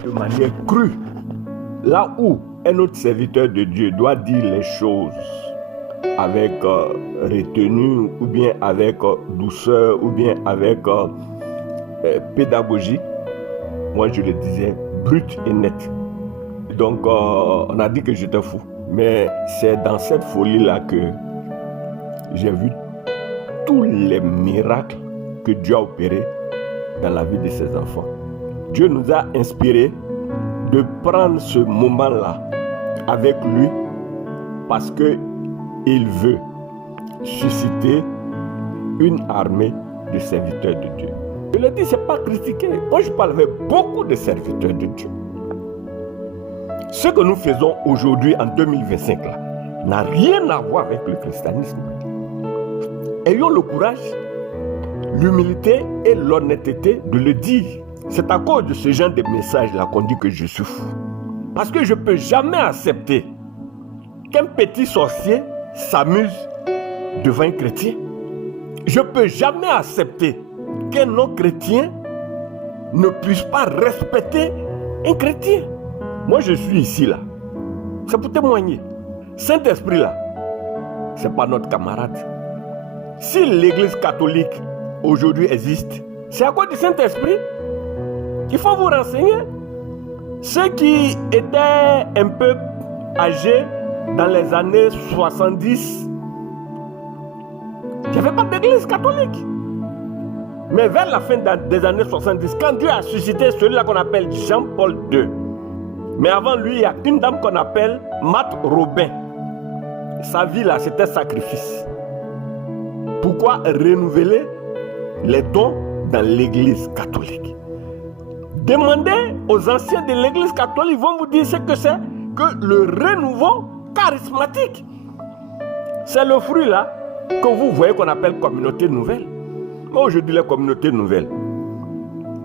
de manière crue. Là où un autre serviteur de Dieu doit dire les choses avec retenue, ou bien avec douceur, ou bien avec pédagogie, moi je le disais brut et net. Donc on a dit que j'étais fou. Mais c'est dans cette folie-là que j'ai vu tous les miracles que Dieu a opérés dans la vie de ses enfants. Dieu nous a inspirés de prendre ce moment-là avec lui parce qu'il veut susciter une armée de serviteurs de Dieu. Je le dis, ce n'est pas critiquer. Moi, je parle avec beaucoup de serviteurs de Dieu. Ce que nous faisons aujourd'hui en 2025 là, n'a rien à voir avec le christianisme. Ayons le courage, l'humilité et l'honnêteté de le dire. C'est à cause de ce genre de message-là qu'on dit que je suis fou. Parce que je ne peux jamais accepter qu'un petit sorcier s'amuse devant un chrétien. Je ne peux jamais accepter qu'un non-chrétien ne puisse pas respecter un chrétien. Moi, je suis ici, là. C'est pour témoigner. Saint-Esprit, là, ce n'est pas notre camarade. Si l'église catholique, aujourd'hui, existe, c'est à cause du Saint-Esprit. Il faut vous renseigner. Ceux qui étaient un peu âgés dans les années 70, il n'y avait pas d'église catholique. Mais vers la fin des années 70, quand Dieu a suscité celui-là qu'on appelle Jean-Paul II, mais avant lui, il y a une dame qu'on appelle Marthe Robin. Sa vie là, c'était sacrifice. Pourquoi renouveler les dons dans l'église catholique? Demandez aux anciens de l'église catholique, ils vont vous dire ce que c'est que le renouveau charismatique. C'est le fruit là que vous voyez qu'on appelle communauté nouvelle. Moi aujourd'hui les communautés nouvelles,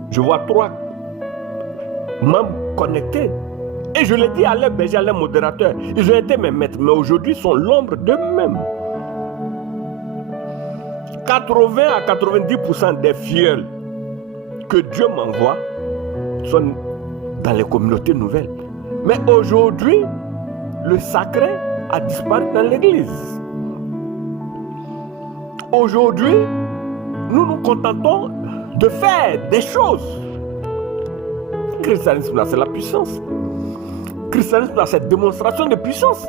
je vois 3 membres connectés. Et je le dis à leurs bergers, à leurs modérateurs, ils ont été mes maîtres, mais aujourd'hui ils sont l'ombre d'eux-mêmes. 80 à 90% des filleuls que Dieu m'envoie sont dans les communautés nouvelles. Mais aujourd'hui, le sacré a disparu dans l'église. Aujourd'hui, nous nous contentons de faire des choses. Le christianisme, là, c'est la puissance. Le christianisme, là, c'est démonstration de puissance.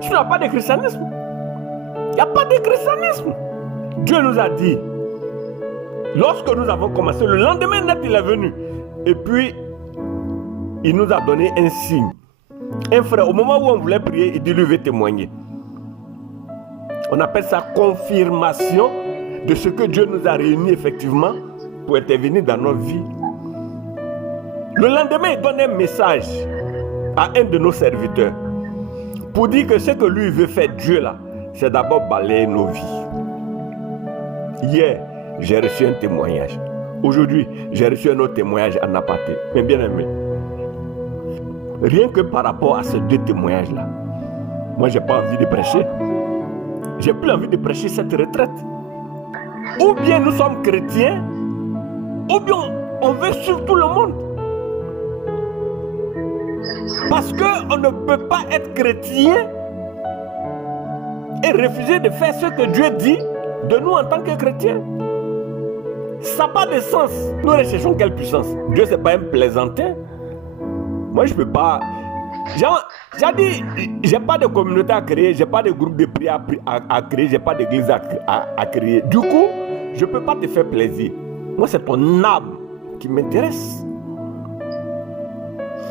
Tu n'as pas de christianisme. Il n'y a pas de christianisme. Dieu nous a dit, lorsque nous avons commencé, le lendemain net, il est venu. Et puis, il nous a donné un signe. Un frère, au moment où on voulait prier, il dit, lui veut témoigner. On appelle ça confirmation de ce que Dieu nous a réunis effectivement pour intervenir dans notre vie. Le lendemain, il donne un message à un de nos serviteurs pour dire que ce que lui veut faire, Dieu là, c'est d'abord balayer nos vies. Hier, j'ai reçu un témoignage. Aujourd'hui, j'ai reçu un autre témoignage en aparté. Mais bien aimé, rien que par rapport à ces 2 témoignages-là, moi, je n'ai pas envie de prêcher. J'ai plus envie de prêcher cette retraite. Ou bien nous sommes chrétiens, ou bien on veut suivre tout le monde. Parce qu'on ne peut pas être chrétien et refuser de faire ce que Dieu dit de nous en tant que chrétiens. Ça n'a pas de sens. Nous recherchons quelle puissance? Dieu, ce n'est pas un plaisantin. Moi, je ne peux pas. J'ai dit, je n'ai pas de communauté à créer, je n'ai pas de groupe de prière à créer, je n'ai pas d'église à créer. Du coup, je ne peux pas te faire plaisir. Moi, c'est ton âme qui m'intéresse.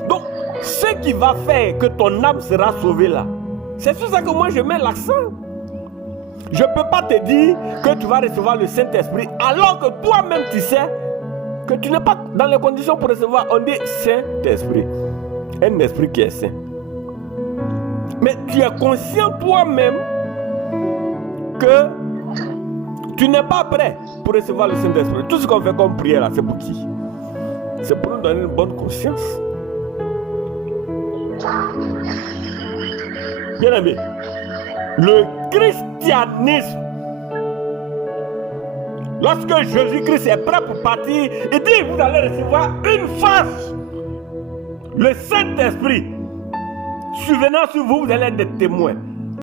Donc, ce qui va faire que ton âme sera sauvée là, c'est sur ça que moi je mets l'accent. Je ne peux pas te dire que tu vas recevoir le Saint-Esprit alors que toi-même tu sais que tu n'es pas dans les conditions pour recevoir. On dit Saint-Esprit, un esprit qui est saint. Mais tu es conscient toi-même que tu n'es pas prêt pour recevoir le Saint-Esprit. Tout ce qu'on fait comme prière là, c'est pour qui? C'est pour nous donner une bonne conscience. Bien aimé, le christianisme, lorsque Jésus-Christ est prêt pour partir, il dit, vous allez recevoir une face Le Saint-Esprit, survenant sur vous, vous allez être des témoins.